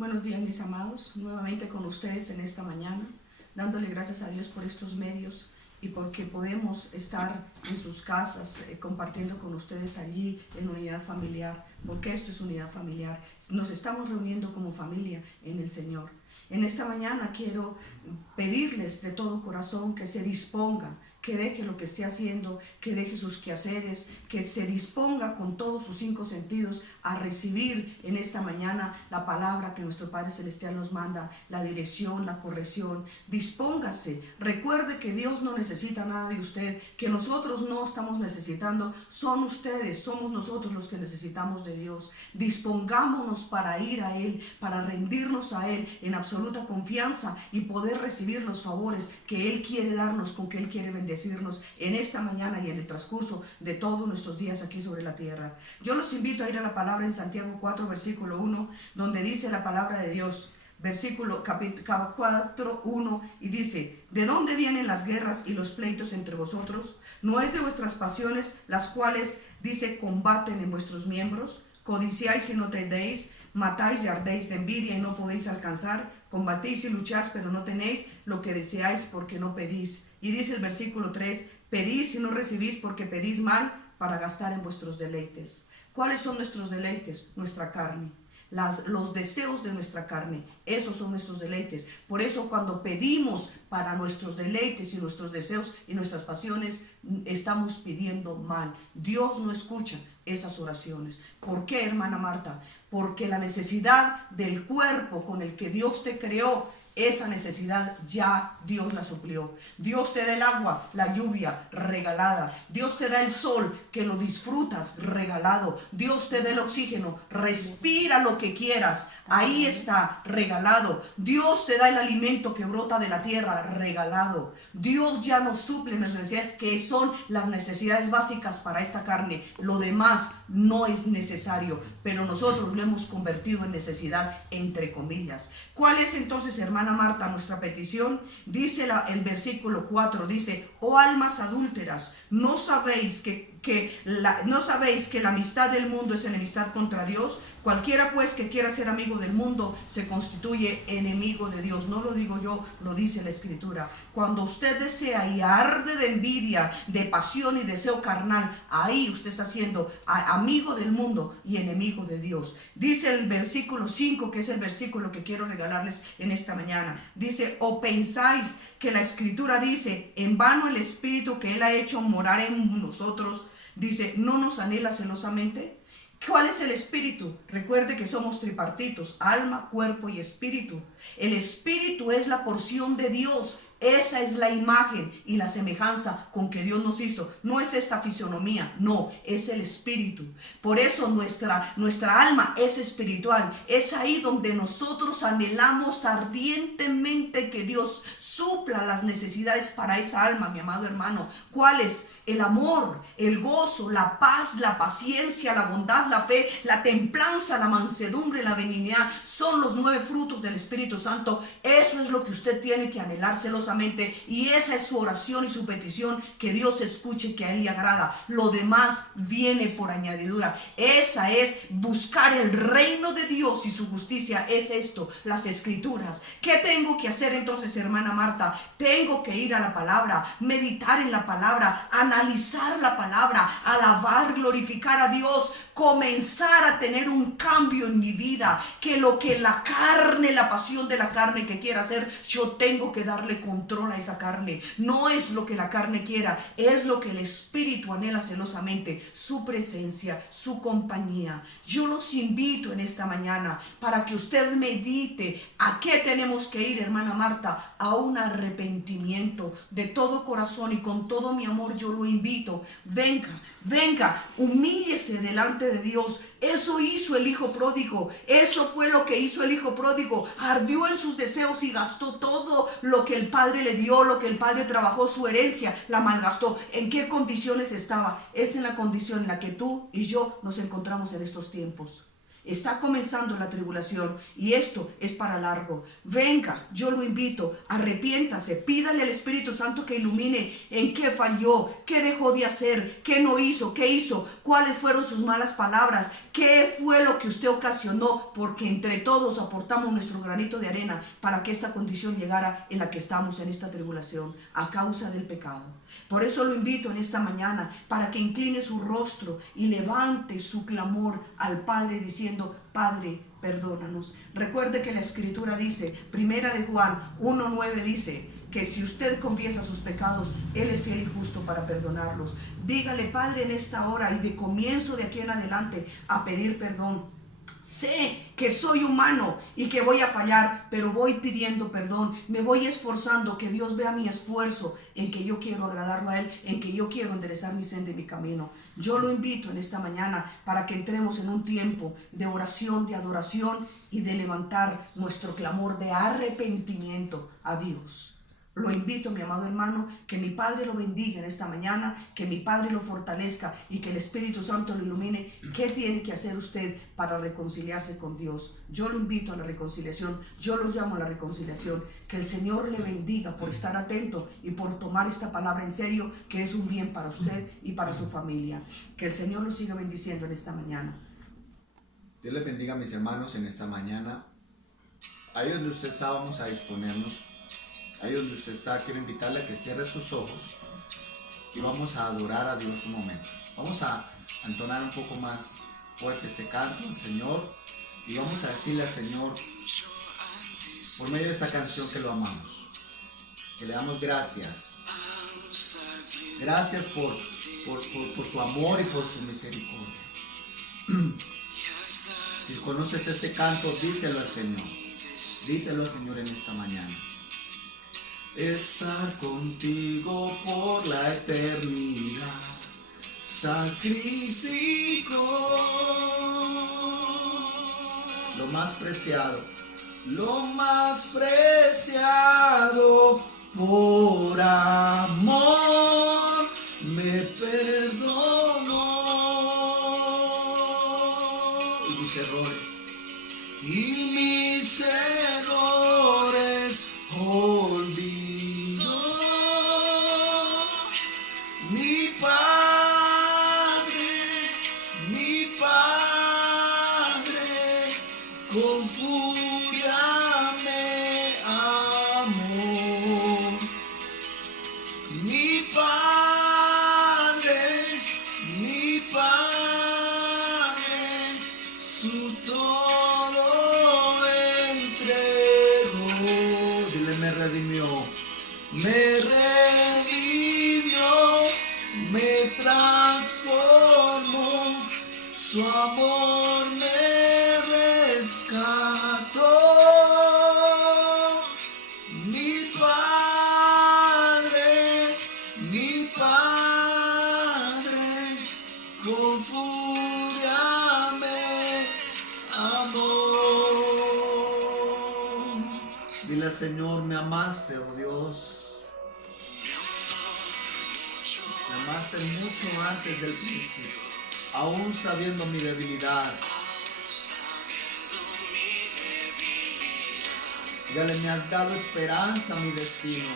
Buenos días, mis amados, nuevamente con ustedes en esta mañana, dándole gracias a Dios por estos medios y porque podemos estar en sus casas compartiendo con ustedes allí en unidad familiar, porque esto es unidad familiar. Nos estamos reuniendo como familia en el Señor. En esta mañana quiero pedirles de todo corazón que se disponga, que deje lo que esté haciendo, que deje sus quehaceres, que se disponga con todos sus 5 sentidos a recibir en esta mañana la palabra que nuestro Padre Celestial nos manda, la dirección, la corrección. Dispóngase, recuerde que Dios no necesita nada de usted, que nosotros no estamos necesitando, son ustedes, somos nosotros los que necesitamos de Dios. Dispongámonos para ir a Él, para rendirnos a Él en absoluta confianza y poder recibir los favores que Él quiere darnos, con que Él quiere bendecirnos en esta mañana y en el transcurso de todos nuestros días aquí sobre la tierra. Yo los invito a ir a la palabra en Santiago 4, versículo 1, donde dice la palabra de Dios, capítulo 4, 1, y dice: ¿de dónde vienen las guerras y los pleitos entre vosotros? ¿No es de vuestras pasiones, las cuales, dice, combaten en vuestros miembros? Codiciáis y no tenéis, matáis y ardéis de envidia y no podéis alcanzar, combatís y lucháis, pero no tenéis lo que deseáis porque no pedís. Y dice el versículo 3, pedís y no recibís porque pedís mal para gastar en vuestros deleites. ¿Cuáles son nuestros deleites? Nuestra carne. Los deseos de nuestra carne, esos son nuestros deleites. Por eso cuando pedimos para nuestros deleites y nuestros deseos y nuestras pasiones, estamos pidiendo mal. Dios no escucha esas oraciones. ¿Por qué, hermana Marta? Porque la necesidad del cuerpo con el que Dios te creó, esa necesidad ya Dios la suplió. Dios te da el agua, la lluvia, regalada. Dios te da el sol, que lo disfrutas, regalado. Dios te da el oxígeno, respira lo que quieras, ahí está, regalado. Dios te da el alimento que brota de la tierra, regalado. Dios ya nos suple nuestras necesidades, que son las necesidades básicas para esta carne. Lo demás no es necesario, pero nosotros lo hemos convertido en necesidad, entre comillas. ¿Cuál es entonces, hermana Marta, nuestra petición? Dice el versículo 4, dice: oh almas adúlteras, ¿no sabéis que la amistad del mundo es enemistad contra Dios? Cualquiera pues que quiera ser amigo del mundo se constituye enemigo de Dios. No lo digo yo, lo dice la Escritura. Cuando usted desea y arde de envidia, de pasión y deseo carnal, ahí usted está siendo amigo del mundo y enemigo de Dios. Dice el versículo 5, que es el versículo que quiero regalarles en esta mañana. Dice: o pensáis que la Escritura dice, en vano el Espíritu que Él ha hecho morar en nosotros, dice, ¿no nos anhela celosamente? ¿Cuál es el espíritu? Recuerde que somos tripartitos: alma, cuerpo y espíritu. El espíritu es la porción de Dios. Esa es la imagen y la semejanza con que Dios nos hizo. No es esta fisonomía, no, es el espíritu. Por eso nuestra alma es espiritual. Es ahí donde nosotros anhelamos ardientemente que Dios supla las necesidades para esa alma, mi amado hermano. ¿Cuáles? El amor, el gozo, la paz, la paciencia, la bondad, la fe, la templanza, la mansedumbre, la benignidad. Son los 9 frutos del Espíritu Santo. Eso es lo que usted tiene que anhelar celosamente, y esa es su oración y su petición, que Dios escuche, que a Él le agrada. Lo demás viene por añadidura. Esa es buscar el reino de Dios y su justicia. Es esto, las Escrituras. ¿Qué tengo que hacer entonces, hermana Marta? Tengo que ir a la palabra, meditar en la palabra, analizar la palabra, alabar, glorificar a Dios, comenzar a tener un cambio en mi vida. Que lo que la carne, la pasión de la carne que quiera hacer, yo tengo que darle control a esa carne. No es lo que la carne quiera, es lo que el Espíritu anhela celosamente: su presencia, su compañía. Yo los invito en esta mañana para que usted medite. ¿A qué tenemos que ir, hermana Marta? A un arrepentimiento de todo corazón, y con todo mi amor yo lo invito. Venga, humíllese delante de Dios. Eso hizo el hijo pródigo. Eso fue lo que hizo el hijo pródigo. Ardió en sus deseos y gastó todo lo que el padre le dio, lo que el padre trabajó, su herencia, la malgastó. ¿En qué condiciones estaba? Es en la condición en la que tú y yo nos encontramos en estos tiempos. Está comenzando la tribulación y esto es para largo. Venga, yo lo invito, arrepiéntase, pídale al Espíritu Santo que ilumine en qué falló, qué dejó de hacer, qué no hizo, qué hizo, cuáles fueron sus malas palabras, qué fue lo que usted ocasionó, porque entre todos aportamos nuestro granito de arena para que esta condición llegara en la que estamos en esta tribulación a causa del pecado. Por eso lo invito en esta mañana para que incline su rostro y levante su clamor al Padre diciendo: Padre, perdónanos. Recuerde que la Escritura dice, Primera de Juan 1:9 dice que si usted confiesa sus pecados, Él es fiel y justo para perdonarlos. Dígale: Padre, en esta hora y de comienzo de aquí en adelante a pedir perdón. Sé que soy humano y que voy a fallar, pero voy pidiendo perdón, me voy esforzando, que Dios vea mi esfuerzo en que yo quiero agradarlo a Él, en que yo quiero enderezar mi senda y mi camino. Yo lo invito en esta mañana para que entremos en un tiempo de oración, de adoración y de levantar nuestro clamor de arrepentimiento a Dios. Lo invito, mi amado hermano, que mi Padre lo bendiga en esta mañana, que mi Padre lo fortalezca y que el Espíritu Santo lo ilumine. ¿Qué tiene que hacer usted para reconciliarse con Dios? Yo lo invito a la reconciliación, yo lo llamo a la reconciliación. Que el Señor le bendiga por estar atento y por tomar esta palabra en serio, que es un bien para usted y para su familia. Que el Señor lo siga bendiciendo en esta mañana. Dios les bendiga, mis hermanos, en esta mañana. Ahí donde usted está, vamos a disponernos. Ahí donde usted está, quiero invitarle a que cierre sus ojos y vamos a adorar a Dios un momento. Vamos a entonar un poco más fuerte este canto al Señor y vamos a decirle al Señor, por medio de esa canción, que lo amamos, que le damos gracias. Gracias por su amor y por su misericordia. Si conoces este canto, díselo al Señor. Díselo al Señor en esta mañana. Estar contigo por la eternidad, sacrifico lo más preciado por amor me perdonó y mis errores olvidó. Mi Padre, con furia me amó. Mi Padre, su todo entregó. Dile: me redimió, me transformó, su amor me rescató. Mi Padre, con furia me amó. Dile al Señor: me amaste, oh Dios. Me amaste mucho antes del principio, aún sabiendo mi debilidad. Dígale: me has dado esperanza a mi destino.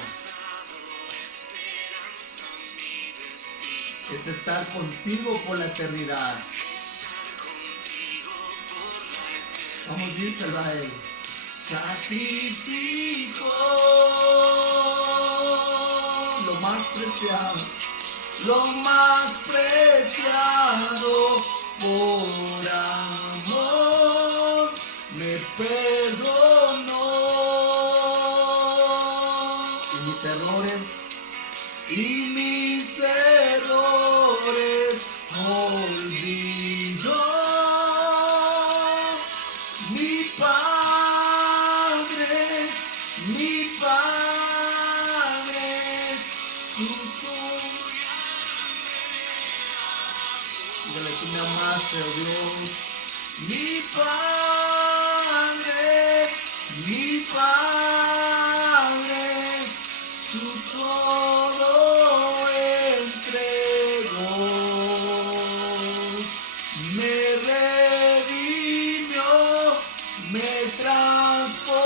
Es estar contigo por la eternidad. Vamos, díselo a Él. Sacrifico lo más preciado por amor me perdonó y mis errores olvidó. Mi Padre, su furia. Dígale: tú me amaste, oh Dios. Mi Padre, su todo entregó. Me redimió. transformó,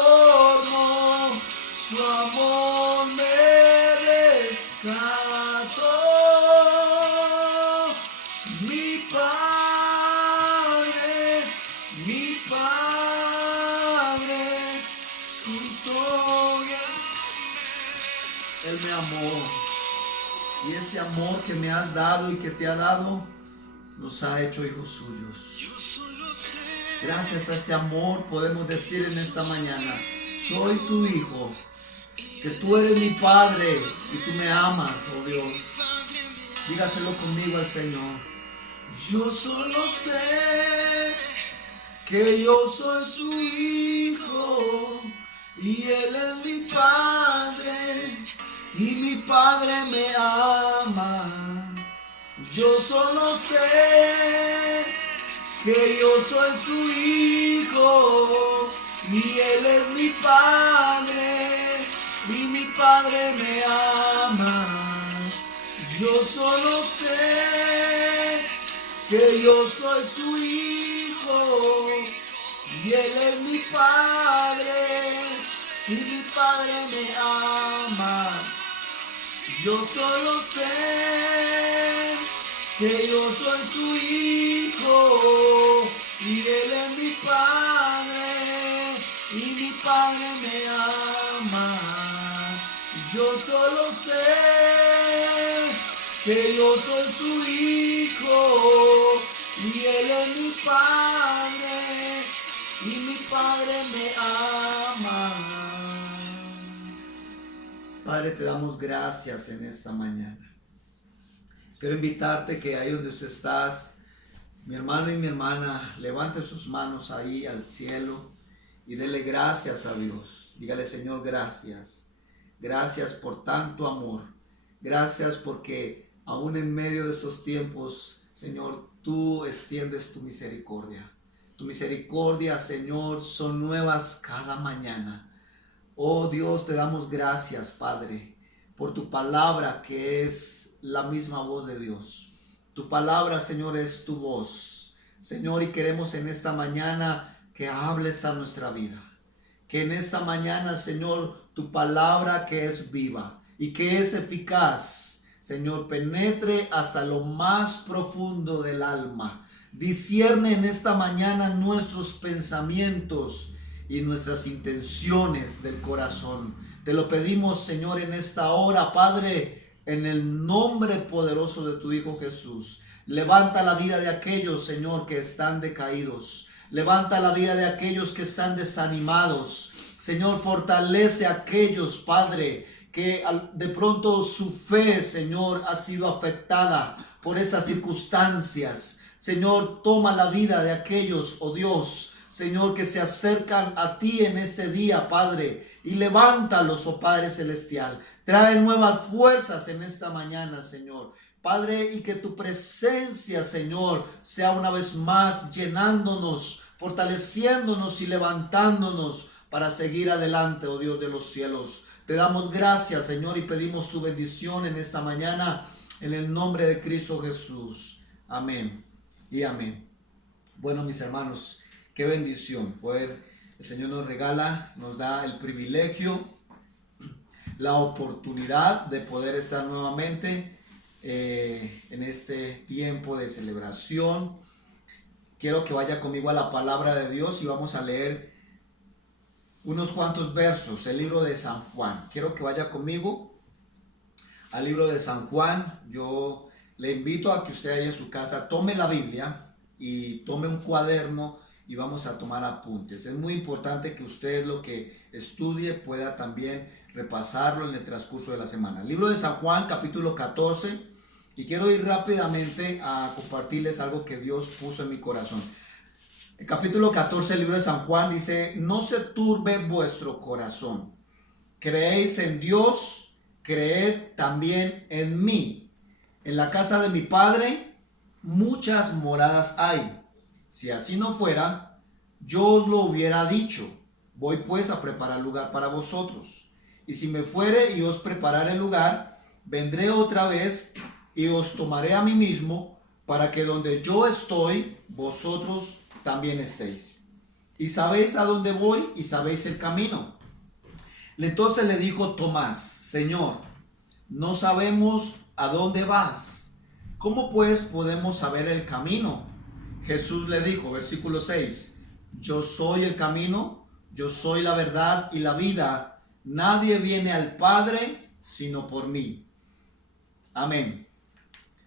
su amor me rescató. Mi Padre, Él me amó, y ese amor que me has dado y que te ha dado nos ha hecho hijos suyos. Gracias a ese amor podemos decir en esta mañana: soy tu hijo, que tú eres mi Padre y tú me amas, oh Dios. Dígaselo conmigo al Señor. Yo solo sé que yo soy tu hijo y Él es mi Padre y mi Padre me ama. Yo solo sé que yo soy su hijo y Él es mi Padre y mi Padre me ama. Yo solo sé que yo soy su hijo y Él es mi Padre y mi Padre me ama. Yo solo sé que yo soy su hijo y Él es mi Padre y mi Padre me ama. Yo solo sé que yo soy su hijo y Él es mi Padre y mi Padre me ama. Padre, te damos gracias en esta mañana. Quiero invitarte que ahí donde usted estás, mi hermano y mi hermana, levante sus manos ahí al cielo y dele gracias a Dios. Dígale: Señor, gracias. Gracias por tanto amor. Gracias porque aún en medio de estos tiempos, Señor, tú extiendes tu misericordia. Tu misericordia, Señor, son nuevas cada mañana. Oh Dios, te damos gracias, Padre, por tu palabra que es la misma voz de Dios. Tu palabra, Señor, es tu voz. Señor, y queremos en esta mañana que hables a nuestra vida. Que en esta mañana, Señor, tu palabra que es viva y que es eficaz, Señor, penetre hasta lo más profundo del alma. Discierne en esta mañana nuestros pensamientos y nuestras intenciones del corazón. Te lo pedimos, Señor, en esta hora, Padre, en el nombre poderoso de tu Hijo Jesús. Levanta la vida de aquellos, Señor, que están decaídos. Levanta la vida de aquellos que están desanimados. Señor, fortalece a aquellos, Padre, que de pronto su fe, Señor, ha sido afectada por estas circunstancias. Señor, toma la vida de aquellos, oh Dios, Señor, que se acercan a ti en este día, Padre, y levántalos, oh Padre Celestial. Trae nuevas fuerzas en esta mañana, Señor. Padre, y que tu presencia, Señor, sea una vez más llenándonos, fortaleciéndonos y levantándonos para seguir adelante, oh Dios de los cielos. Te damos gracias, Señor, y pedimos tu bendición en esta mañana, en el nombre de Cristo Jesús. Amén y amén. Bueno, mis hermanos, qué bendición poder, el Señor nos regala, nos da el privilegio, la oportunidad de poder estar nuevamente en este tiempo de celebración. Quiero que vaya conmigo a la palabra de Dios y vamos a leer unos cuantos versos, el libro de San Juan. Quiero que vaya conmigo al libro de San Juan. Yo le invito a que usted ahí en su casa tome la Biblia y tome un cuaderno y vamos a tomar apuntes. Es muy importante que usted lo que estudie pueda también repasarlo en el transcurso de la semana. El libro de San Juan, capítulo 14, y quiero ir rápidamente a compartirles algo que Dios puso en mi corazón. El capítulo 14 del libro de San Juan dice: no se turbe vuestro corazón. Creéis en Dios, creed también en mí. En la casa de mi Padre muchas moradas hay. Si así no fuera, yo os lo hubiera dicho. Voy pues a preparar lugar para vosotros. Y si me fuere y os preparare el lugar, vendré otra vez y os tomaré a mí mismo, para que donde yo estoy, vosotros también estéis. y sabéis a dónde voy y sabéis el camino. Entonces le dijo Tomás: Señor, no sabemos a dónde vas. ¿Cómo pues podemos saber el camino? Jesús le dijo, versículo 6, yo soy el camino, yo soy la verdad y la vida. Nadie viene al Padre sino por mí. Amén.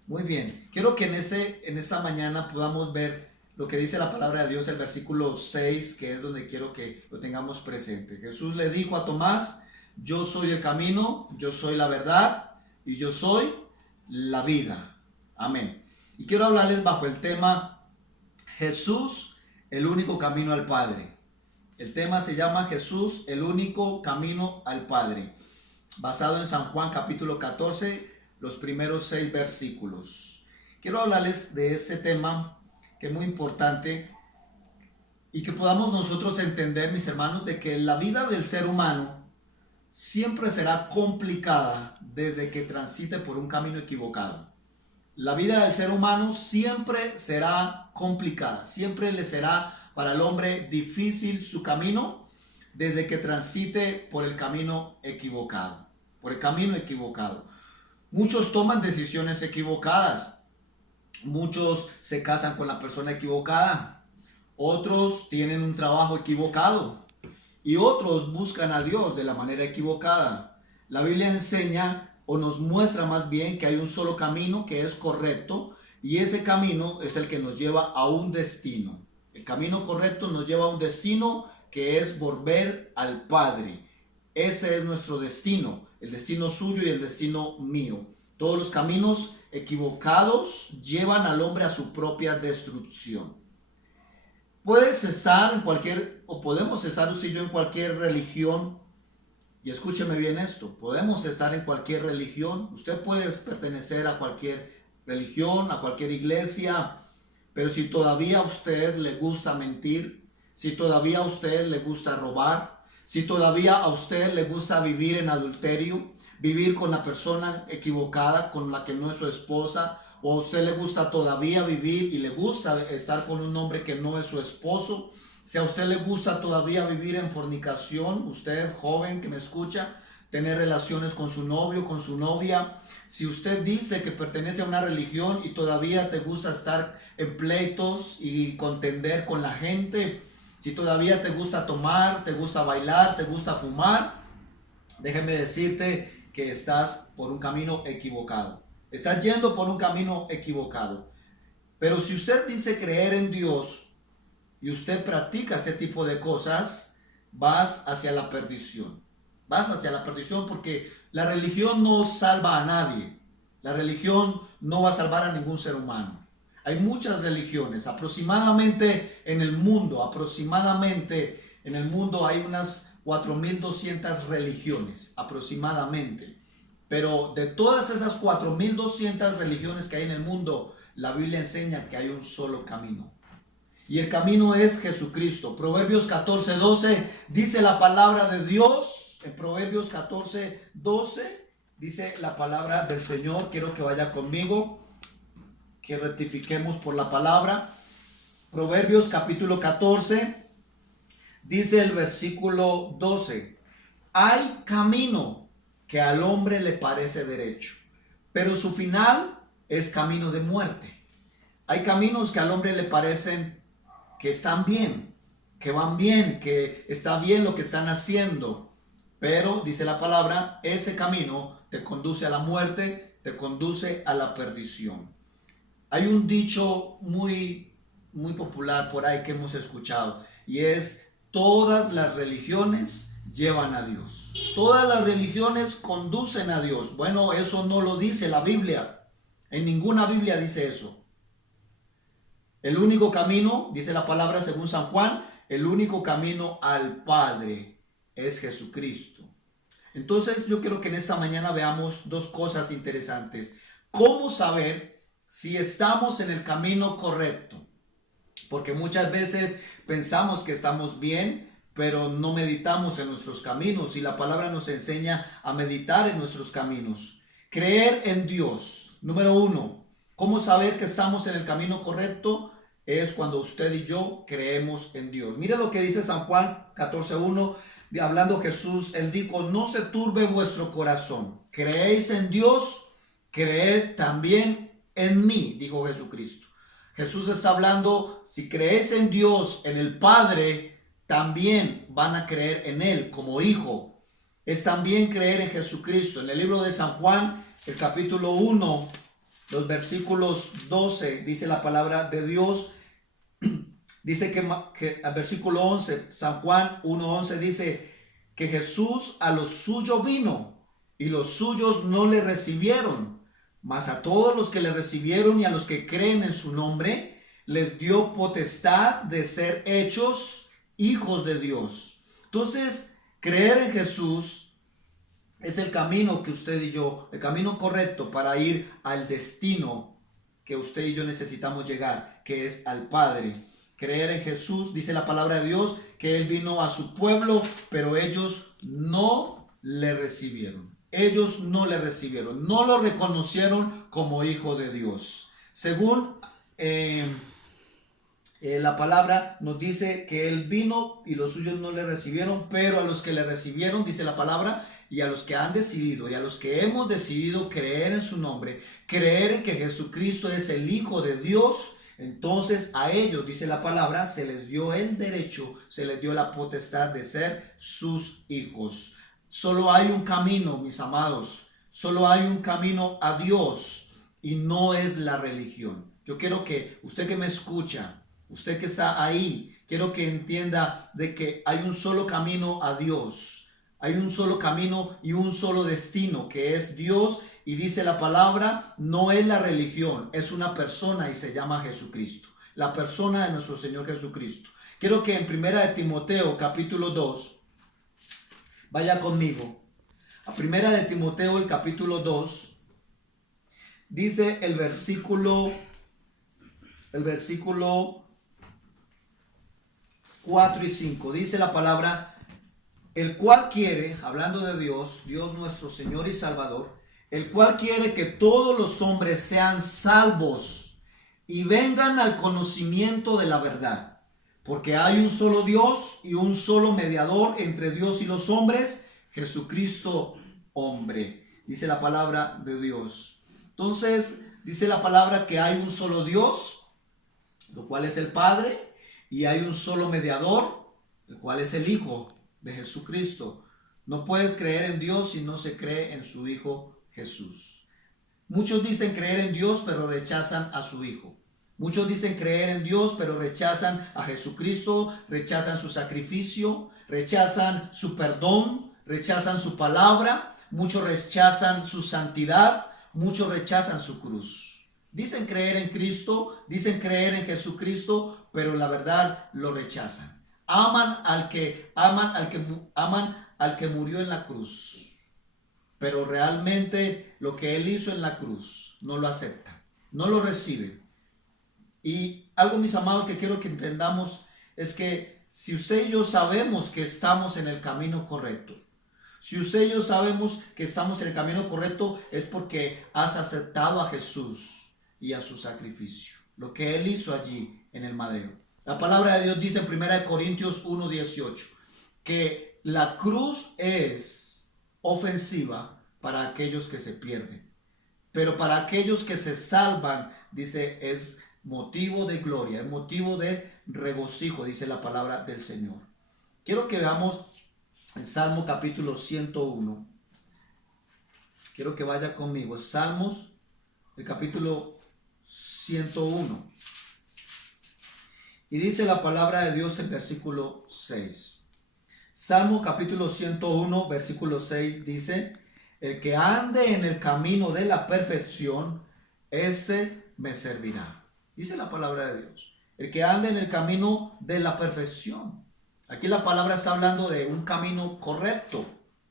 Muy bien. Quiero que en esta mañana podamos ver lo que dice la palabra de Dios, el versículo 6, que es donde quiero que lo tengamos presente. Jesús le dijo a Tomás: yo soy el camino, yo soy la verdad y yo soy la vida. Amén. Y quiero hablarles bajo el tema Jesús, el único camino al Padre. El tema se llama Jesús, el único camino al Padre, basado en San Juan capítulo 14, los primeros 6 versículos. Quiero hablarles de este tema que es muy importante y que podamos nosotros entender, mis hermanos, de que la vida del ser humano siempre será complicada desde que transite por un camino equivocado. La vida del ser humano siempre será complicada, siempre le será para el hombre difícil su camino desde que transite por el camino equivocado, por el camino equivocado. Muchos toman decisiones equivocadas, muchos se casan con la persona equivocada, otros tienen un trabajo equivocado y otros buscan a Dios de la manera equivocada. La Biblia enseña o nos muestra más bien que hay un solo camino que es correcto y ese camino es el que nos lleva a un destino. El camino correcto nos lleva a un destino que es volver al Padre. Ese es nuestro destino, el destino suyo y el destino mío. Todos los caminos equivocados llevan al hombre a su propia destrucción. Puedes estar en cualquier, o podemos estar usted y yo en cualquier religión. Y escúcheme bien esto, podemos estar en cualquier religión, usted puede pertenecer a cualquier religión, a cualquier iglesia, pero si todavía a usted le gusta mentir, si todavía a usted le gusta robar, si todavía a usted le gusta vivir en adulterio, vivir con la persona equivocada, con la que no es su esposa, o a usted le gusta todavía vivir y le gusta estar con un hombre que no es su esposo, si a usted le gusta todavía vivir en fornicación, usted joven que me escucha, tener relaciones con su novio, con su novia, si usted dice que pertenece a una religión y todavía te gusta estar en pleitos y contender con la gente, si todavía te gusta tomar, te gusta bailar, te gusta fumar, déjeme decirte que estás por un camino equivocado. Estás yendo por un camino equivocado. Pero si usted dice creer en Dios y usted practica este tipo de cosas, vas hacia la perdición. Vas hacia la perdición porque la religión no salva a nadie. La religión no va a salvar a ningún ser humano. Hay muchas religiones. Aproximadamente en el mundo hay unas 4.200 religiones, aproximadamente. Pero de todas esas 4.200 religiones que hay en el mundo, la Biblia enseña que hay un solo camino. Y el camino es Jesucristo. Proverbios 14:12 dice la palabra de Dios. En Proverbios 14:12 dice la palabra del Señor. Quiero que vaya conmigo, que rectifiquemos por la palabra. Proverbios capítulo 14 dice el versículo 12. Hay camino que al hombre le parece derecho, pero su final es camino de muerte. Hay caminos que al hombre le parecen que están bien, que van bien, que está bien lo que están haciendo. Pero, dice la palabra, ese camino te conduce a la muerte, te conduce a la perdición. Hay un dicho muy popular por ahí que hemos escuchado y es: todas las religiones llevan a Dios. Todas las religiones conducen a Dios. Bueno, eso no lo dice la Biblia. En ninguna Biblia dice eso. El único camino, dice la palabra según San Juan, el único camino al Padre es Jesucristo. Entonces yo quiero que en esta mañana veamos dos cosas interesantes. ¿Cómo saber si estamos en el camino correcto? Porque muchas veces pensamos que estamos bien, pero no meditamos en nuestros caminos y la palabra nos enseña a meditar en nuestros caminos. Creer en Dios. Número 1. ¿Cómo saber que estamos en el camino correcto? es cuando usted y yo creemos en Dios. Mira lo que dice San Juan 14:1, hablando Jesús, él dijo, no se turbe vuestro corazón, creéis en Dios, creed también en mí, dijo Jesucristo. Jesús está hablando, si crees en Dios, en el Padre, también van a creer en Él como hijo. Es también creer en Jesucristo. En el libro de San Juan, el capítulo 1, los versículos 12, dice la palabra de Dios. Dice que al versículo 11, San Juan 1:11 dice que Jesús a los suyos vino y los suyos no le recibieron, mas a todos los que le recibieron y a los que creen en su nombre, les dio potestad de ser hechos hijos de Dios. Entonces, creer en Jesús es el camino que usted y yo, el camino correcto para ir al destino que usted y yo necesitamos llegar, que es al Padre. Creer en Jesús, dice la palabra de Dios, que Él vino a su pueblo, pero ellos no le recibieron. Ellos no le recibieron, no lo reconocieron como hijo de Dios. Según la palabra nos dice que Él vino y los suyos no le recibieron, pero a los que le recibieron, dice la palabra, y a los que han decidido y a los que hemos decidido creer en su nombre, creer en que Jesucristo es el Hijo de Dios, entonces a ellos, dice la palabra, se les dio el derecho, se les dio la potestad de ser sus hijos. Solo hay un camino, mis amados, solo hay un camino a Dios y no es la religión. Yo quiero que usted que me escucha, usted que está ahí, quiero que entienda de que hay un solo camino a Dios. Hay un solo camino y un solo destino, que es Dios. Y dice la palabra, no es la religión, es una persona y se llama Jesucristo. La persona de nuestro Señor Jesucristo. Quiero que en 1 de Timoteo capítulo 2, vaya conmigo. A 1 de Timoteo el capítulo 2, dice el versículo 4 y 5. Dice la palabra, el cual quiere, hablando de Dios, Dios nuestro Señor y Salvador, el cual quiere que todos los hombres sean salvos y vengan al conocimiento de la verdad. Porque hay un solo Dios y un solo mediador entre Dios y los hombres, Jesucristo hombre. Dice la palabra de Dios. Entonces, dice la palabra que hay un solo Dios, lo cual es el Padre, y hay un solo mediador, el cual es el Hijo de Jesucristo. No puedes creer en Dios si no se cree en su Hijo Jesús. Muchos dicen creer en Dios pero rechazan a su Hijo. Muchos dicen creer en Dios pero rechazan a Jesucristo, rechazan su sacrificio, rechazan su perdón, rechazan su palabra, muchos rechazan su santidad, muchos rechazan su cruz. Dicen creer en Cristo, dicen creer en Jesucristo, pero la verdad lo rechazan. Aman al que murió en la cruz, pero realmente lo que Él hizo en la cruz no lo aceptan, no lo reciben. Y algo, mis amados, que quiero que entendamos es que si usted y yo sabemos que estamos en el camino correcto, si usted y yo sabemos que estamos en el camino correcto, es porque has aceptado a Jesús y a su sacrificio, lo que Él hizo allí en el madero. La palabra de Dios dice en 1 Corintios 1:18 que la cruz es ofensiva para aquellos que se pierden, pero para aquellos que se salvan, dice, es motivo de gloria, es motivo de regocijo, dice la palabra del Señor. Quiero que veamos el Salmo capítulo 101. Quiero que vaya conmigo. Salmos, el capítulo 101. Y dice la palabra de Dios en versículo 6. Salmo capítulo 101, versículo 6 dice, el que ande en el camino de la perfección, este me servirá. Dice la palabra de Dios. El que ande en el camino de la perfección. Aquí la palabra está hablando de un camino correcto,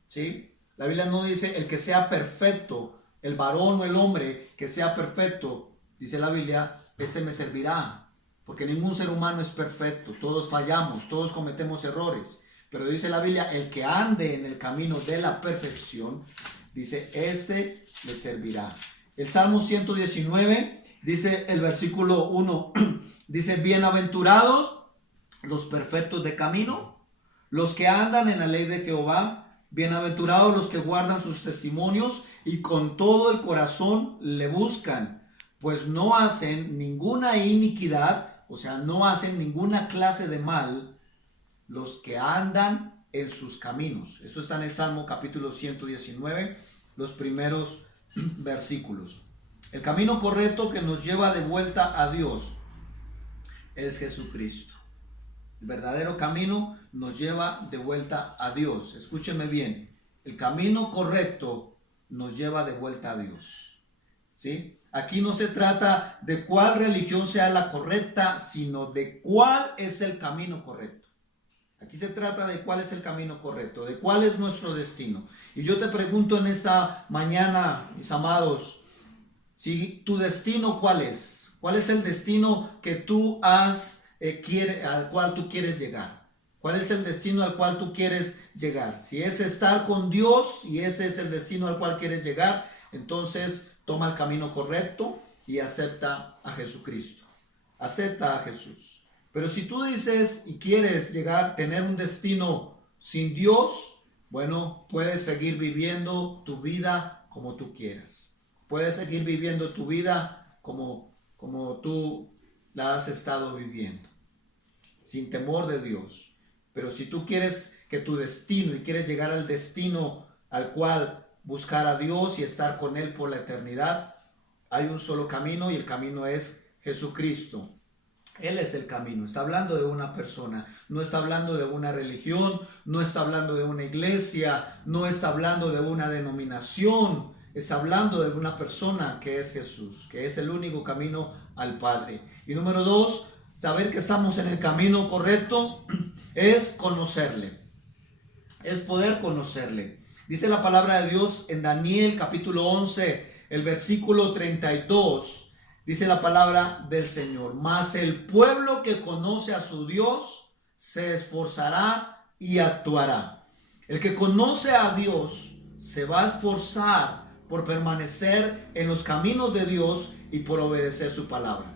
¿sí? La Biblia no dice el que sea perfecto, el varón o el hombre que sea perfecto. Dice la Biblia, este me servirá. Porque ningún ser humano es perfecto, todos fallamos, todos cometemos errores. Pero dice la Biblia, el que ande en el camino de la perfección, dice, este le servirá. El Salmo 119, Dice el versículo 1, dice, bienaventurados los perfectos de camino, los que andan en la ley de Jehová, bienaventurados los que guardan sus testimonios y con todo el corazón le buscan, pues no hacen ninguna iniquidad, o sea, no hacen ninguna clase de mal los que andan en sus caminos. Eso está en el Salmo capítulo 119, los primeros versículos. El camino correcto que nos lleva de vuelta a Dios es Jesucristo. El verdadero camino nos lleva de vuelta a Dios. Escúcheme bien. El camino correcto nos lleva de vuelta a Dios. ¿Sí? Aquí no se trata de cuál religión sea la correcta, sino de cuál es el camino correcto. Aquí se trata de cuál es el camino correcto, de cuál es nuestro destino. Y yo te pregunto en esta mañana, mis amados, si tu destino, ¿cuál es? ¿Cuál es el destino que tú al cual tú quieres llegar? ¿Cuál es el destino al cual tú quieres llegar? Si es estar con Dios y ese es el destino al cual quieres llegar, entonces toma el camino correcto y acepta a Jesucristo. Acepta a Jesús. Pero si tú dices y quieres llegar, tener un destino sin Dios, bueno, puedes seguir viviendo tu vida como tú quieras. Puedes seguir viviendo tu vida como tú la has estado viviendo, sin temor de Dios. Pero si tú quieres que tu destino y quieres llegar al destino al cual buscar a Dios y estar con Él por la eternidad, hay un solo camino y el camino es Jesucristo. Él es el camino. Está hablando de una persona, no está hablando de una religión, no está hablando de una iglesia, no está hablando de una denominación. Está hablando de una persona que es Jesús, que es el único camino al Padre. Y número 2, saber que estamos en el camino correcto es conocerle. Es poder conocerle. Dice la palabra de Dios en Daniel capítulo 11, el versículo 32. Dice la palabra del Señor: mas el pueblo que conoce a su Dios se esforzará y actuará. El que conoce a Dios se va a esforzar por permanecer en los caminos de Dios y por obedecer su palabra.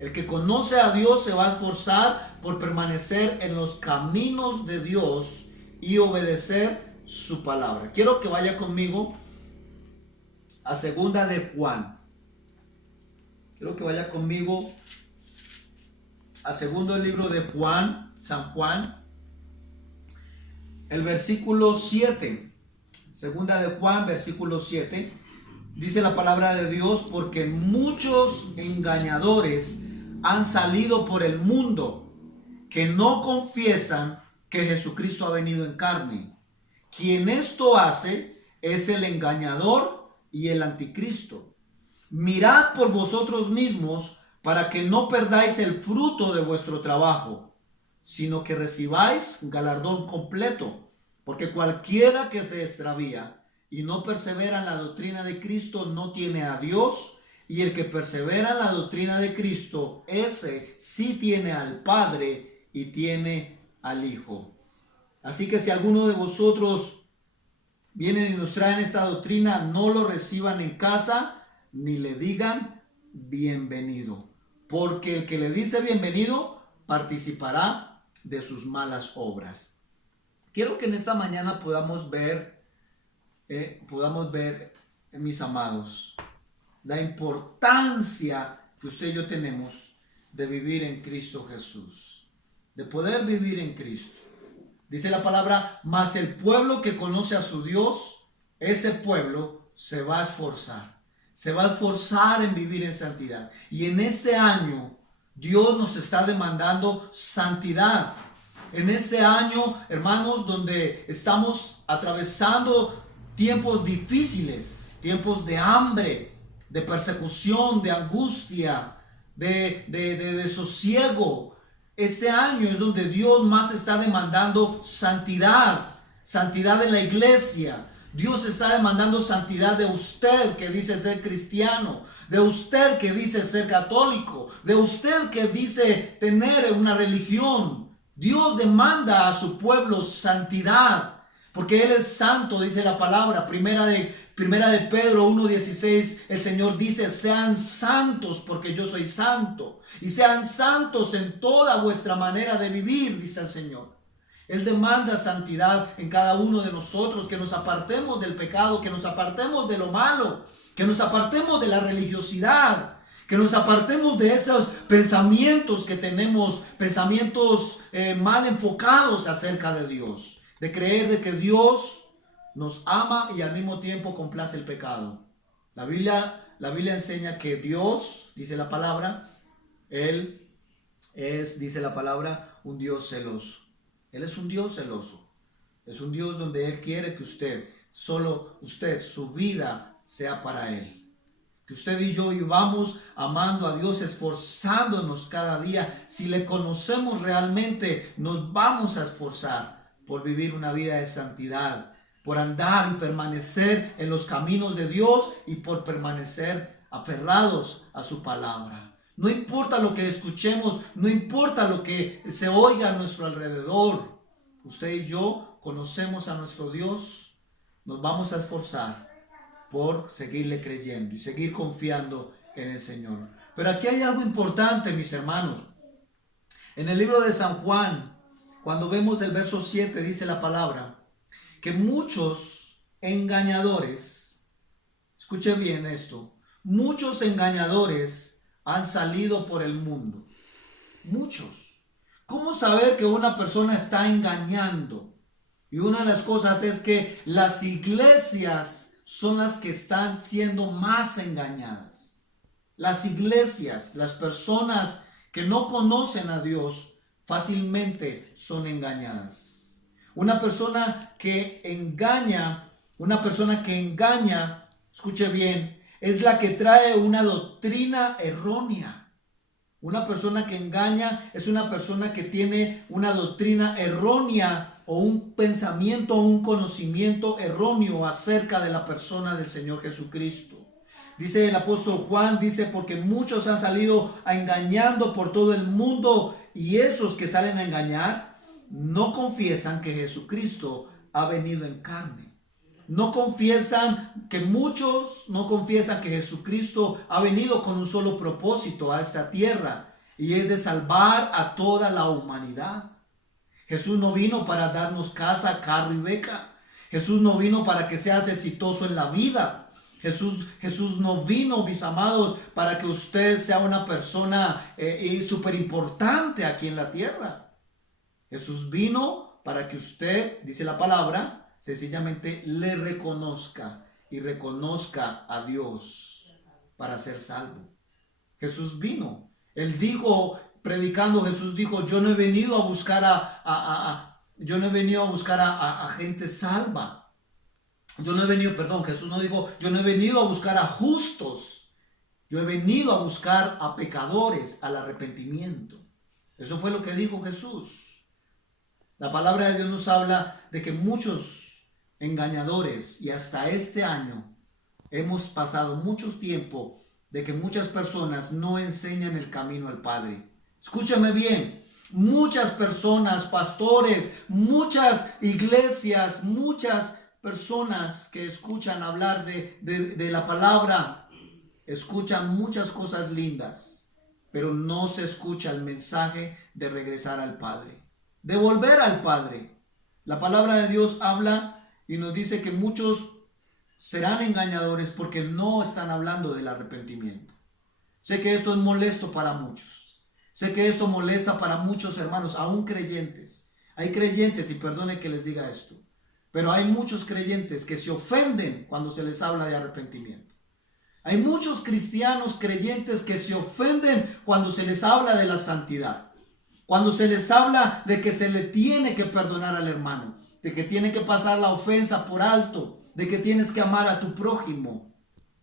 El que conoce a Dios se va a esforzar por permanecer en los caminos de Dios y obedecer su palabra. Quiero que vaya conmigo a segunda de Juan. Quiero que vaya conmigo a segundo libro de Juan, San Juan, el versículo 7. Segunda de Juan, versículo 7, dice la palabra de Dios: porque muchos engañadores han salido por el mundo que no confiesan que Jesucristo ha venido en carne. Quien esto hace es el engañador y el anticristo. Mirad por vosotros mismos para que no perdáis el fruto de vuestro trabajo, sino que recibáis galardón completo. Porque cualquiera que se extravía y no persevera en la doctrina de Cristo no tiene a Dios, y el que persevera en la doctrina de Cristo, ese sí tiene al Padre y tiene al Hijo. Así que si alguno de vosotros vienen y nos traen esta doctrina, no lo reciban en casa ni le digan bienvenido, porque el que le dice bienvenido participará de sus malas obras. Quiero que en esta mañana podamos ver, mis amados, la importancia que usted y yo tenemos de vivir en Cristo Jesús, de poder vivir en Cristo. Dice la palabra: mas el pueblo que conoce a su Dios, ese pueblo se va a esforzar en vivir en santidad. Y en este año Dios nos está demandando santidad. En este año, hermanos, donde estamos atravesando tiempos difíciles, tiempos de hambre, de persecución, de angustia, de desosiego. Este año es donde Dios más está demandando santidad en la iglesia. Dios está demandando santidad de usted que dice ser cristiano, de usted que dice ser católico, de usted que dice tener una religión. Dios demanda a su pueblo santidad. porque Él es santo, dice la palabra. Primera de Pedro 1:16, el Señor dice: sean santos porque yo soy santo, y sean santos en toda vuestra manera de vivir, dice el Señor. Él demanda santidad en cada uno de nosotros, que nos apartemos del pecado, que nos apartemos de lo malo, que nos apartemos de la religiosidad, que nos apartemos de esos pensamientos que tenemos, pensamientos mal enfocados acerca de Dios, de creer de que Dios nos ama y al mismo tiempo complace el pecado. La Biblia enseña que Dios, dice la palabra, Él es, dice la palabra, un Dios celoso. Él es un Dios celoso. Es un Dios donde Él quiere que solo usted, su vida sea para Él. Que usted y yo vivamos amando a Dios, esforzándonos cada día. Si le conocemos realmente, nos vamos a esforzar por vivir una vida de santidad, por andar y permanecer en los caminos de Dios y por permanecer aferrados a su palabra. No importa lo que escuchemos, no importa lo que se oiga a nuestro alrededor. Usted y yo conocemos a nuestro Dios, nos vamos a esforzar por seguirle creyendo y seguir confiando en el Señor. Pero aquí hay algo importante, mis hermanos. En el libro de San Juan, cuando vemos el verso 7, dice la palabra que muchos engañadores, escuche bien esto, muchos engañadores han salido por el mundo. Muchos. ¿Cómo saber que una persona está engañando? Y una de las cosas es que las iglesias son las que están siendo más engañadas. Las iglesias, las personas que no conocen a Dios, fácilmente son engañadas. Una persona que engaña, escuche bien, es la que trae una doctrina errónea. Una persona que engaña es una persona que tiene una doctrina errónea o un pensamiento o un conocimiento erróneo acerca de la persona del Señor Jesucristo. Dice el apóstol Juan, dice, porque muchos han salido engañando por todo el mundo, y esos que salen a engañar no confiesan que Jesucristo ha venido en carne. Muchos no confiesan que Jesucristo ha venido con un solo propósito a esta tierra, y es de salvar a toda la humanidad. Jesús no vino para darnos casa, carro y beca. Jesús no vino para que seas exitoso en la vida. Jesús no vino, mis amados, para que usted sea una persona súper importante aquí en la tierra. Jesús vino para que usted, dice la palabra, sencillamente le reconozca y reconozca a Dios para ser salvo. Jesús vino. Él dijo, predicando, Jesús dijo: yo no he venido a buscar a gente salva. Jesús no dijo: yo no he venido a buscar a justos. Yo he venido a buscar a pecadores al arrepentimiento. Eso fue lo que dijo Jesús. La palabra de Dios nos habla de que muchos engañadores, y hasta este año hemos pasado mucho tiempo de que muchas personas no enseñan el camino al Padre. Escúchame bien, muchas personas, pastores, muchas iglesias, muchas personas que escuchan hablar de la palabra, escuchan muchas cosas lindas, pero no se escucha el mensaje de regresar al Padre, de volver al Padre. La palabra de Dios habla y nos dice que muchos serán engañadores porque no están hablando del arrepentimiento. Sé que esto es molesto para muchos. Sé que esto molesta para muchos hermanos, aún creyentes. Hay creyentes, y perdone que les diga esto, pero hay muchos creyentes que se ofenden cuando se les habla de arrepentimiento. Hay muchos cristianos creyentes que se ofenden cuando se les habla de la santidad. Cuando se les habla de que se le tiene que perdonar al hermano, de que tiene que pasar la ofensa por alto, de que tienes que amar a tu prójimo,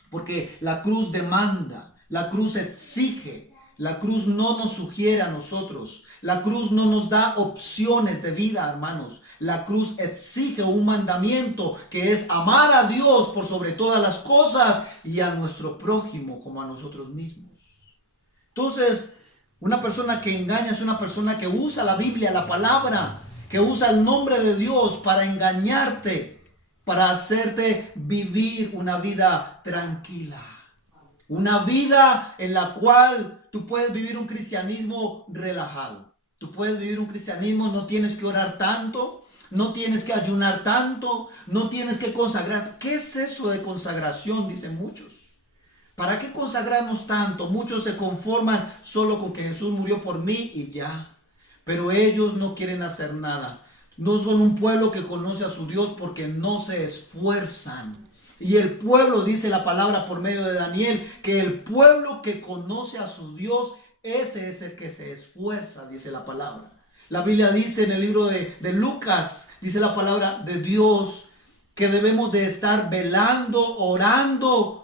porque la cruz demanda, la cruz exige, la cruz no nos sugiere a nosotros, la cruz no nos da opciones de vida, hermanos. La cruz exige un mandamiento que es amar a Dios por sobre todas las cosas y a nuestro prójimo como a nosotros mismos. Entonces, una persona que engaña es una persona que usa la Biblia, la palabra, que usa el nombre de Dios para engañarte, para hacerte vivir una vida tranquila. Una vida en la cual tú puedes vivir un cristianismo relajado. Tú puedes vivir un cristianismo, no tienes que orar tanto, no tienes que ayunar tanto, no tienes que consagrar. ¿Qué es eso de consagración? Dicen muchos. ¿Para qué consagrarnos tanto? Muchos se conforman solo con que Jesús murió por mí y ya. Pero ellos no quieren hacer nada. No son un pueblo que conoce a su Dios porque no se esfuerzan. Y el pueblo, dice la palabra por medio de Daniel, que el pueblo que conoce a su Dios, ese es el que se esfuerza, dice la palabra. La Biblia dice en el libro de Lucas, dice la palabra de Dios, que debemos de estar velando, orando,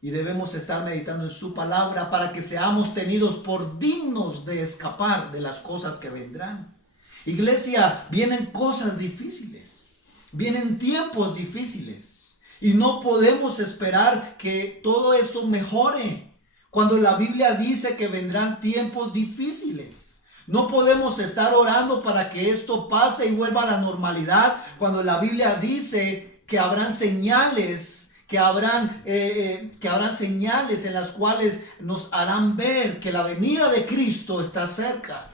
y debemos estar meditando en su palabra para que seamos tenidos por dignos de escapar de las cosas que vendrán. Iglesia, vienen cosas difíciles, vienen tiempos difíciles. Y no podemos esperar que todo esto mejore cuando la Biblia dice que vendrán tiempos difíciles. No podemos estar orando para que esto pase y vuelva a la normalidad cuando la Biblia dice que habrán señales, que habrán señales en las cuales nos harán ver que la venida de Cristo está cerca.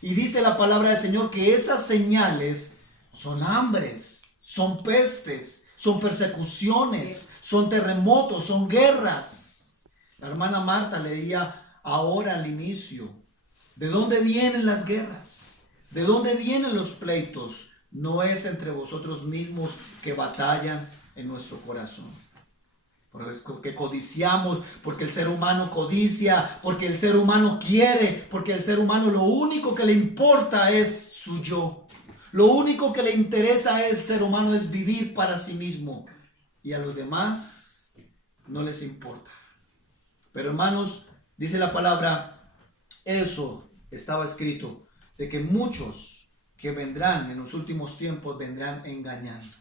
Y dice la palabra del Señor que esas señales son hambres, son pestes, son persecuciones, son terremotos, son guerras. La hermana Marta leía ahora al inicio. ¿De dónde vienen las guerras? ¿De dónde vienen los pleitos? No es entre vosotros mismos que batallan en nuestro corazón. Porque codiciamos, porque el ser humano codicia, porque el ser humano quiere, porque el ser humano lo único que le importa es su yo. Lo único que le interesa al ser humano es vivir para sí mismo. Y a los demás no les importa. Pero hermanos, dice la palabra, eso estaba escrito, de que muchos que vendrán en los últimos tiempos vendrán engañando,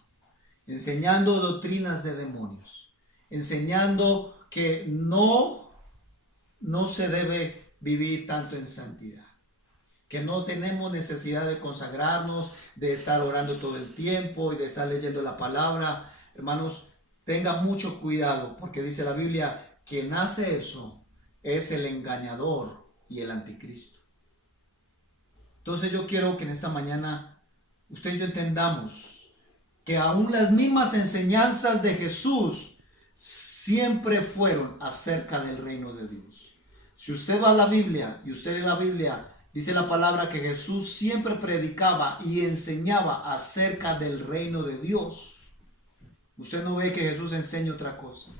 enseñando doctrinas de demonios, enseñando que no se debe vivir tanto en santidad, que no tenemos necesidad de consagrarnos, de estar orando todo el tiempo y de estar leyendo la palabra. Hermanos, tengan mucho cuidado porque dice la Biblia, quien hace eso es el engañador y el anticristo. Entonces yo quiero que en esta mañana usted y yo entendamos que aún las mismas enseñanzas de Jesús siempre fueron acerca del reino de Dios. Si usted va a la Biblia y usted lee la Biblia, dice la palabra que Jesús siempre predicaba y enseñaba acerca del reino de Dios. Usted no ve que Jesús enseña otra cosa.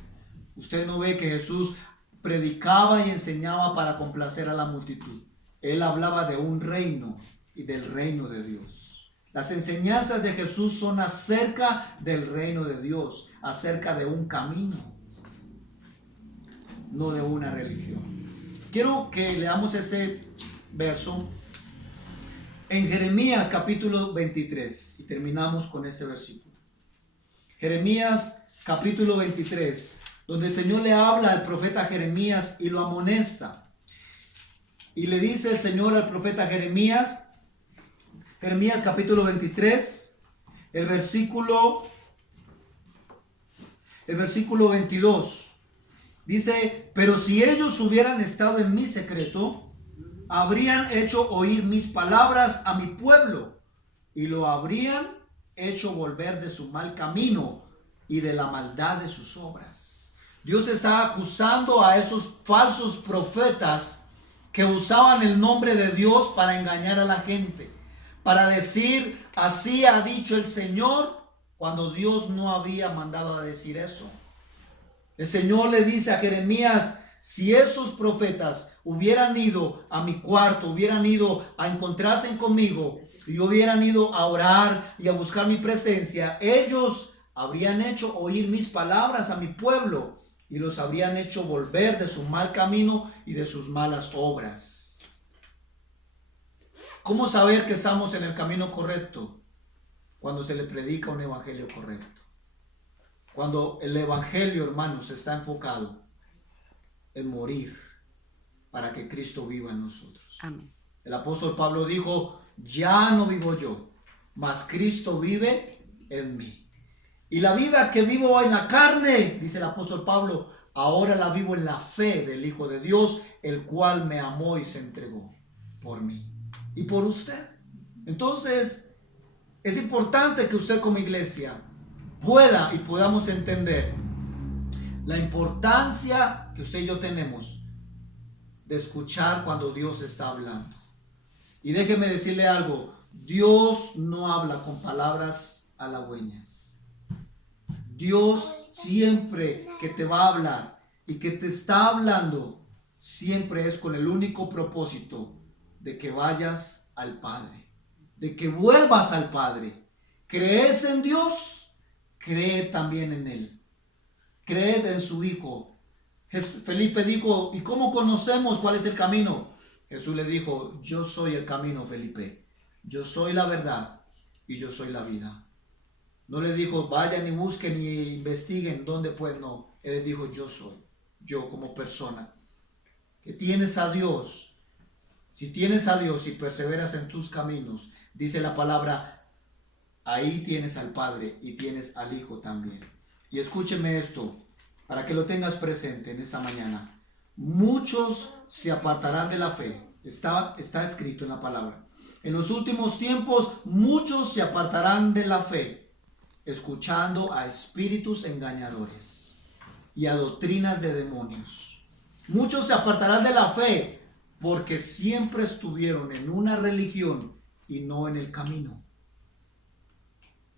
Usted no ve que Jesús predicaba y enseñaba para complacer a la multitud. Él hablaba de un reino y del reino de Dios. Las enseñanzas de Jesús son acerca del reino de Dios, acerca de un camino, no de una religión. Quiero que leamos este verso en Jeremías capítulo 23 y terminamos con este versículo. Jeremías capítulo 23, donde el Señor le habla al profeta Jeremías y lo amonesta. Y le dice el Señor al profeta Jeremías, Jeremías capítulo 23, el versículo 22. Dice, pero si ellos hubieran estado en mi secreto, habrían hecho oír mis palabras a mi pueblo y lo habrían hecho volver de su mal camino y de la maldad de sus obras. Dios está acusando a esos falsos profetas que usaban el nombre de Dios para engañar a la gente, para decir, así ha dicho el Señor, cuando Dios no había mandado a decir eso. El Señor le dice a Jeremías, si esos profetas hubieran ido a mi cuarto, hubieran ido a encontrarse conmigo y hubieran ido a orar y a buscar mi presencia, ellos habrían hecho oír mis palabras a mi pueblo y los habrían hecho volver de su mal camino y de sus malas obras. ¿Cómo saber que estamos en el camino correcto? Cuando se le predica un evangelio correcto. Cuando el evangelio, hermanos, está enfocado en morir para que Cristo viva en nosotros. Amén. El apóstol Pablo dijo, ya no vivo yo, mas Cristo vive en mí. Y la vida que vivo en la carne, dice el apóstol Pablo, ahora la vivo en la fe del Hijo de Dios, el cual me amó y se entregó por mí y por usted. Entonces, es importante que usted como iglesia pueda y podamos entender la importancia que usted y yo tenemos de escuchar cuando Dios está hablando. Y déjeme decirle algo, Dios no habla con palabras halagüeñas. Dios siempre que te va a hablar y que te está hablando, siempre es con el único propósito de que vayas al Padre, de que vuelvas al Padre. ¿Crees en Dios? Cree también en Él. Creed en su Hijo. Felipe dijo, ¿y cómo conocemos cuál es el camino? Jesús le dijo, yo soy el camino, Felipe. Yo soy la verdad y yo soy la vida. No le dijo, vayan y busquen y investiguen dónde, pues no. Él dijo, yo soy. Yo como persona. Que tienes a Dios. Si tienes a Dios y perseveras en tus caminos, dice la palabra, ahí tienes al Padre y tienes al Hijo también. Y escúcheme esto, para que lo tengas presente en esta mañana. Muchos se apartarán de la fe. Está escrito en la palabra. En los últimos tiempos, muchos se apartarán de la fe, escuchando a espíritus engañadores y a doctrinas de demonios. Muchos se apartarán de la fe porque siempre estuvieron en una religión y no en el camino.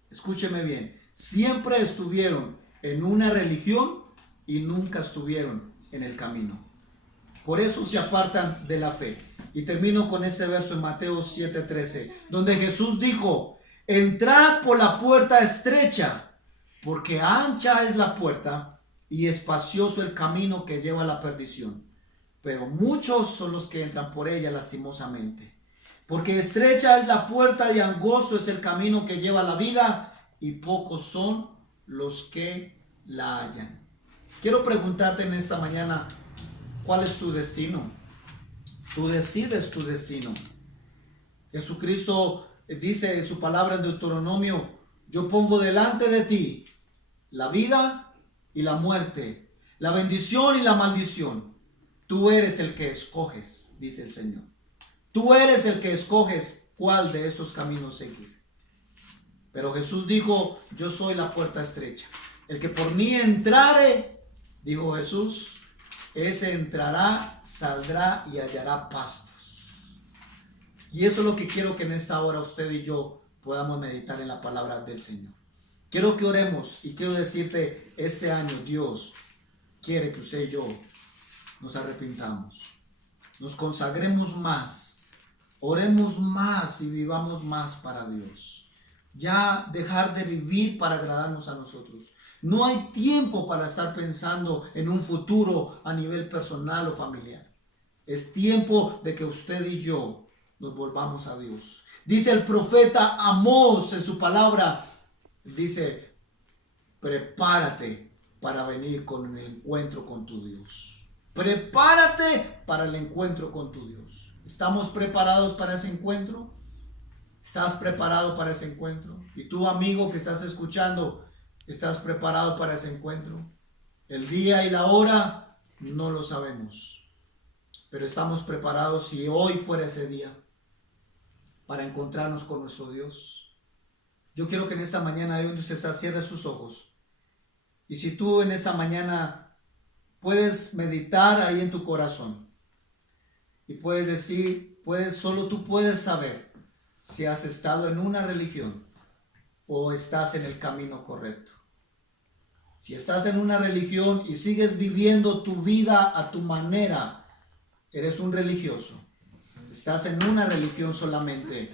Escúcheme bien, siempre estuvieron en una religión y nunca estuvieron en el camino. Por eso se apartan de la fe. Y termino con este verso en Mateo 7:13, donde Jesús dijo, entrad por la puerta estrecha, porque ancha es la puerta y espacioso el camino que lleva a la perdición. Pero muchos son los que entran por ella lastimosamente. Porque estrecha es la puerta y angosto es el camino que lleva a la vida, y pocos son los que la hallan. Quiero preguntarte en esta mañana, ¿cuál es tu destino? Tú decides tu destino. Jesucristo dice en su palabra en Deuteronomio, yo pongo delante de ti la vida y la muerte, la bendición y la maldición. Tú eres el que escoges, dice el Señor. Tú eres el que escoges cuál de estos caminos seguir. Pero Jesús dijo, yo soy la puerta estrecha. El que por mí entrare, dijo Jesús, ese entrará, saldrá y hallará pastos. Y eso es lo que quiero que en esta hora usted y yo podamos meditar en la palabra del Señor. Quiero que oremos y quiero decirte, este año Dios quiere que usted y yo nos arrepintamos, nos consagremos más, oremos más y vivamos más para Dios. Ya dejar de vivir para agradarnos a nosotros. No hay tiempo para estar pensando en un futuro a nivel personal o familiar. Es tiempo de que usted y yo nos volvamos a Dios. Dice el profeta Amós en su palabra, dice, prepárate para venir con el encuentro con tu Dios. Prepárate para el encuentro con tu Dios. ¿Estamos preparados para ese encuentro? ¿Estás preparado para ese encuentro? Y tú, amigo que estás escuchando, ¿estás preparado para ese encuentro? El día y la hora no lo sabemos, pero estamos preparados si hoy fuera ese día para encontrarnos con nuestro Dios. Yo quiero que en esta mañana, ahí donde usted está, cierre sus ojos. Y si tú en esta mañana puedes meditar ahí en tu corazón y puedes decir, solo tú puedes saber si has estado en una religión o estás en el camino correcto. Si estás en una religión y sigues viviendo tu vida a tu manera, eres un religioso. Estás en una religión solamente.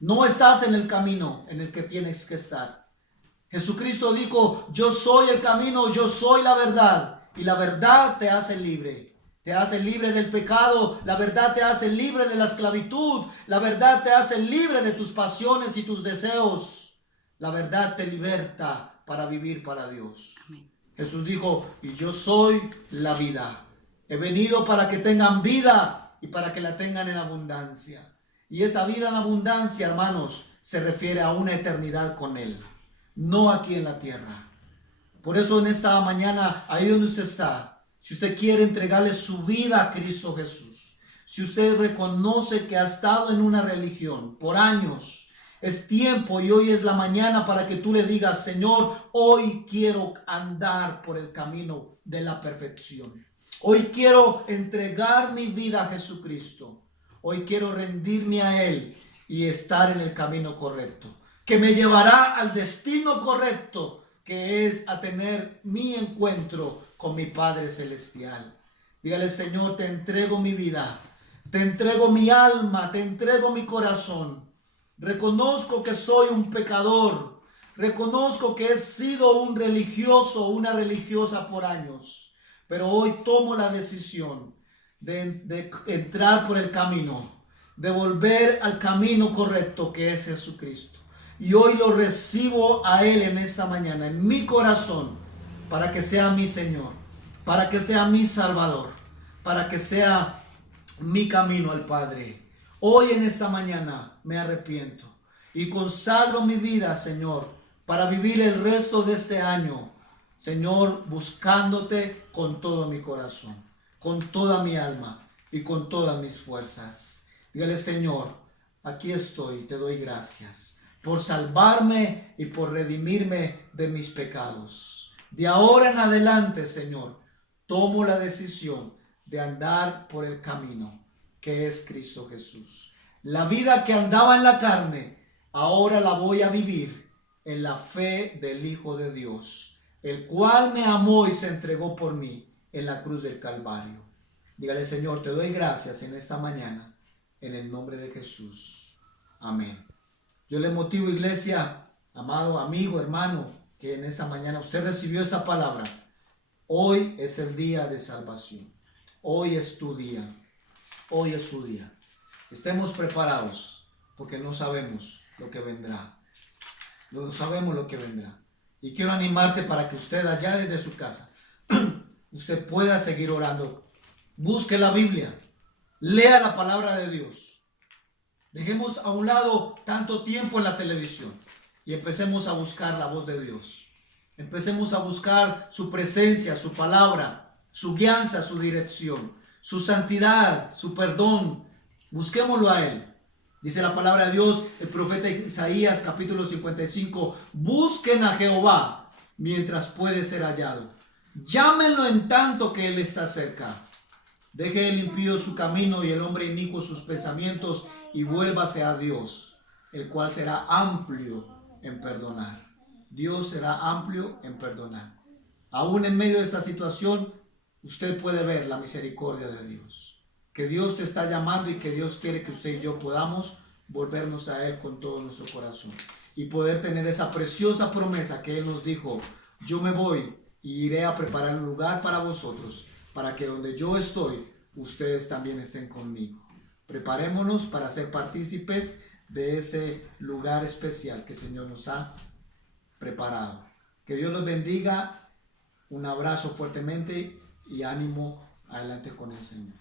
No estás en el camino en el que tienes que estar. Jesucristo dijo, yo soy el camino, yo soy la verdad. Y la verdad te hace libre. Te hace libre del pecado. La verdad te hace libre de la esclavitud. La verdad te hace libre de tus pasiones y tus deseos. La verdad te liberta para vivir para Dios. Amén. Jesús dijo, y yo soy la vida. He venido para que tengan vida y para que la tengan en abundancia. Y esa vida en abundancia, hermanos, se refiere a una eternidad con Él, no aquí en la tierra. Por eso en esta mañana, ahí donde usted está, si usted quiere entregarle su vida a Cristo Jesús, si usted reconoce que ha estado en una religión por años, es tiempo y hoy es la mañana para que tú le digas: Señor, hoy quiero andar por el camino de la perfección. Hoy quiero entregar mi vida a Jesucristo. Hoy quiero rendirme a Él y estar en el camino correcto, que me llevará al destino correcto, que es a tener mi encuentro con mi Padre Celestial. Dígale: Señor, te entrego mi vida, te entrego mi alma, te entrego mi corazón. Reconozco que soy un pecador. Reconozco que he sido un religioso, una religiosa por años. Pero hoy tomo la decisión de entrar por el camino, de volver al camino correcto, que es Jesucristo. Y hoy lo recibo a Él en esta mañana, en mi corazón, para que sea mi Señor, para que sea mi Salvador, para que sea mi camino al Padre. Hoy en esta mañana me arrepiento y consagro mi vida, Señor, para vivir el resto de este año, Señor, buscándote con todo mi corazón, con toda mi alma y con todas mis fuerzas. Dígale: Señor, aquí estoy, te doy gracias por salvarme y por redimirme de mis pecados. De ahora en adelante, Señor, tomo la decisión de andar por el camino que es Cristo Jesús. La vida que andaba en la carne, ahora la voy a vivir en la fe del Hijo de Dios, el cual me amó y se entregó por mí en la cruz del Calvario. Dígale: Señor, te doy gracias en esta mañana, en el nombre de Jesús. Amén. Yo le motivo, iglesia, amado amigo, hermano, que en esta mañana usted recibió esta palabra. Hoy es el día de salvación. Hoy es tu día. Hoy es tu día. Estemos preparados, porque no sabemos lo que vendrá. No sabemos lo que vendrá. Y quiero animarte para que usted allá desde su casa, usted pueda seguir orando. Busque la Biblia. Lea la palabra de Dios. Dejemos a un lado tanto tiempo en la televisión y empecemos a buscar la voz de Dios. Empecemos a buscar su presencia, su palabra, su guianza, su dirección, su santidad, su perdón. Busquémoslo a Él. Dice la palabra de Dios, el profeta Isaías, capítulo 55, busquen a Jehová mientras puede ser hallado. Llámenlo en tanto que Él está cerca. Deje el impío su camino y el hombre inicuo sus pensamientos y vuélvase a Dios, el cual será amplio en perdonar. Dios será amplio en perdonar. Aún en medio de esta situación, usted puede ver la misericordia de Dios. Que Dios te está llamando y que Dios quiere que usted y yo podamos volvernos a Él con todo nuestro corazón. Y poder tener esa preciosa promesa que Él nos dijo: yo me voy y iré a preparar un lugar para vosotros, para que donde yo estoy, ustedes también estén conmigo. Preparémonos para ser partícipes de ese lugar especial que el Señor nos ha preparado. Que Dios los bendiga. Un abrazo fuertemente y ánimo adelante con el Señor.